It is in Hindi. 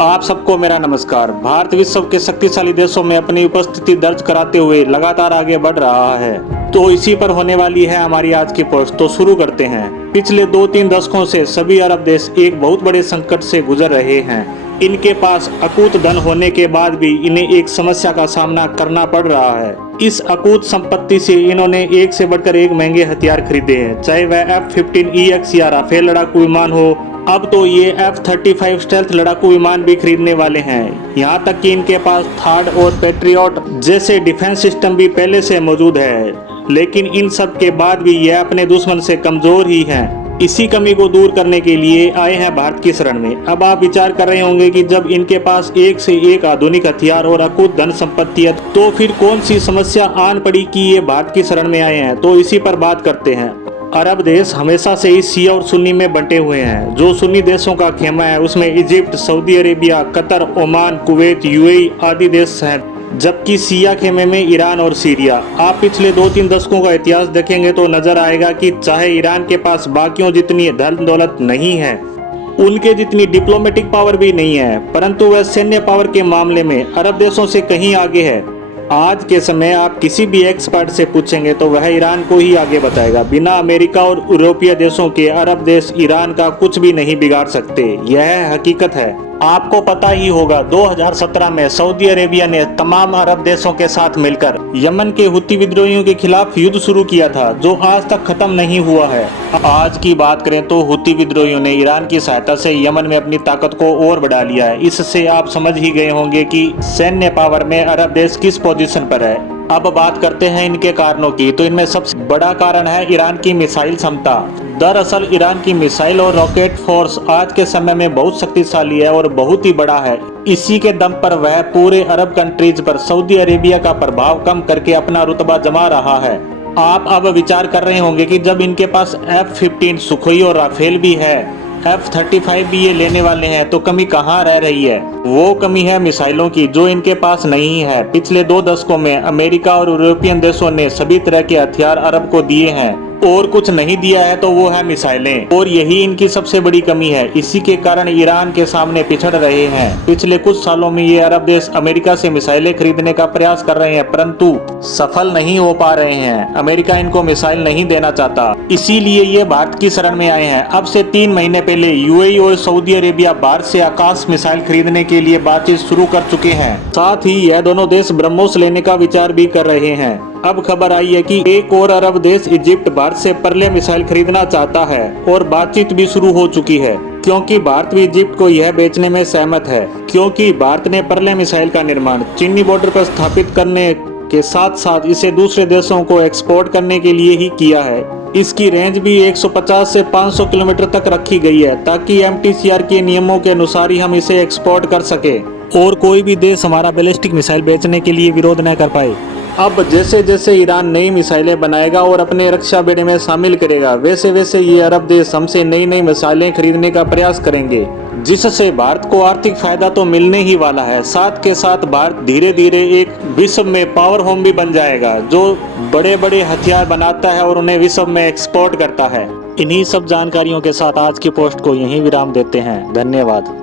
आप सबको मेरा नमस्कार। भारत विश्व के शक्तिशाली देशों में अपनी उपस्थिति दर्ज कराते हुए लगातार आगे बढ़ रहा है। तो इसी पर होने वाली है हमारी आज की पोस्ट। तो शुरू करते हैं। पिछले 2-3 दशकों से सभी अरब देश एक बहुत बड़े संकट से गुजर रहे हैं। इनके पास अकूत धन होने के बाद भी इन्हें एक समस्या का सामना करना पड़ रहा है। इस अकूत संपत्ति से इन्होंने एक से बढ़कर एक महंगे हथियार खरीदे हैं, चाहे वह F-15EX या राफेल लड़ाकू विमान हो। अब तो ये F-35 स्टेल्थ लड़ाकू विमान भी खरीदने वाले हैं। यहाँ तक कि इनके पास थार्ड और पैट्रियट जैसे डिफेंस सिस्टम भी पहले से मौजूद है। लेकिन इन सब के बाद भी यह अपने दुश्मन से कमजोर ही हैं। इसी कमी को दूर करने के लिए आए हैं भारत की शरण में। अब आप विचार कर रहे होंगे कि जब इनके पास एक से एक आधुनिक हथियार और अकूत धन संपत्ति है तो फिर कौन सी समस्या आन पड़ी कि ये भारत की शरण में आए हैं। तो इसी पर बात करते हैं। अरब देश हमेशा से ही शिया और सुन्नी में बंटे हुए हैं। जो सुन्नी देशों का खेमा है उसमें Egypt, Saudi Arabia, Qatar, Oman, Kuwait, UAE आदि देश हैं, जबकि शिया खेमे में ईरान और सीरिया। आप पिछले 2-3 दशकों का इतिहास देखेंगे तो नजर आएगा कि चाहे ईरान के पास बाकियों जितनी धन दौलत नहीं है, उनके जितनी डिप्लोमेटिक पावर भी नहीं है, परंतु वह सैन्य पावर के मामले में अरब देशों से कहीं आगे है। आज के समय आप किसी भी एक्सपर्ट से पूछेंगे तो वह ईरान को ही आगे बताएगा। बिना अमेरिका और यूरोपीय देशों के अरब देश ईरान का कुछ भी नहीं बिगाड़ सकते, यह हकीकत है। आपको पता ही होगा 2017 में सऊदी अरेबिया ने तमाम अरब देशों के साथ मिलकर यमन के हुती विद्रोहियों के खिलाफ युद्ध शुरू किया था, जो आज तक खत्म नहीं हुआ है। आज की बात करें तो हुती विद्रोहियों ने ईरान की सहायता से यमन में अपनी ताकत को और बढ़ा लिया है। इससे आप समझ ही गए होंगे कि सैन्य पावर में अरब देश किस पोजीशन पर है। अब बात करते हैं इनके कारणों की। तो इनमें सबसे बड़ा कारण है ईरान की मिसाइल क्षमता। दरअसल ईरान की मिसाइल और रॉकेट फोर्स आज के समय में बहुत शक्तिशाली है और बहुत ही बड़ा है। इसी के दम पर वह पूरे अरब कंट्रीज पर सऊदी अरेबिया का प्रभाव कम करके अपना रुतबा जमा रहा है। आप अब विचार कर रहे होंगे कि जब इनके पास F-15 सुखोई और राफेल भी है, F-35 भी ये लेने वाले हैं, तो कमी कहाँ रह रही है? वो कमी है मिसाइलों की, जो इनके पास नहीं है। पिछले 2 दशकों में अमेरिका और यूरोपियन देशों ने सभी तरह के हथियार अरब को दिए हैं और कुछ नहीं दिया है तो वो है मिसाइलें, और यही इनकी सबसे बड़ी कमी है। इसी के कारण ईरान के सामने पिछड़ रहे हैं। पिछले कुछ सालों में ये अरब देश अमेरिका से मिसाइलें खरीदने का प्रयास कर रहे हैं, परंतु सफल नहीं हो पा रहे हैं। अमेरिका इनको मिसाइल नहीं देना चाहता, इसीलिए ये भारत की शरण में आए हैं। अब से 3 महीने पहले यूएई और सऊदी अरेबिया भारत से आकाश मिसाइल खरीदने के लिए बातचीत शुरू कर चुके हैं। साथ ही यह दोनों देश ब्रह्मोस लेने का विचार भी कर रहे हैं। अब खबर आई है कि एक और अरब देश इजिप्ट भारत से परले मिसाइल खरीदना चाहता है और बातचीत भी शुरू हो चुकी है, क्योंकि भारत भी इजिप्ट को यह बेचने में सहमत है। क्योंकि भारत ने परले मिसाइल का निर्माण चीनी बॉर्डर पर स्थापित करने के साथ साथ इसे दूसरे देशों को एक्सपोर्ट करने के लिए ही किया है। इसकी रेंज भी 150 से 500 किलोमीटर तक रखी गई है, ताकि MTCR के नियमों के अनुसार ही हम इसे एक्सपोर्ट कर सके और कोई भी देश हमारा बैलिस्टिक मिसाइल बेचने के लिए विरोध न कर पाए। अब जैसे जैसे ईरान नई मिसाइलें बनाएगा और अपने रक्षा बेड़े में शामिल करेगा, वैसे वैसे ये अरब देश हमसे नई नई मिसाइलें खरीदने का प्रयास करेंगे, जिससे भारत को आर्थिक फायदा तो मिलने ही वाला है। साथ के साथ भारत धीरे धीरे एक विश्व में पावर होम भी बन जाएगा, जो बड़े बड़े हथियार बनाता है और उन्हें विश्व में एक्सपोर्ट करता है। इन्हीं सब जानकारियों के साथ आज की पोस्ट को यहीं विराम देते हैं। धन्यवाद।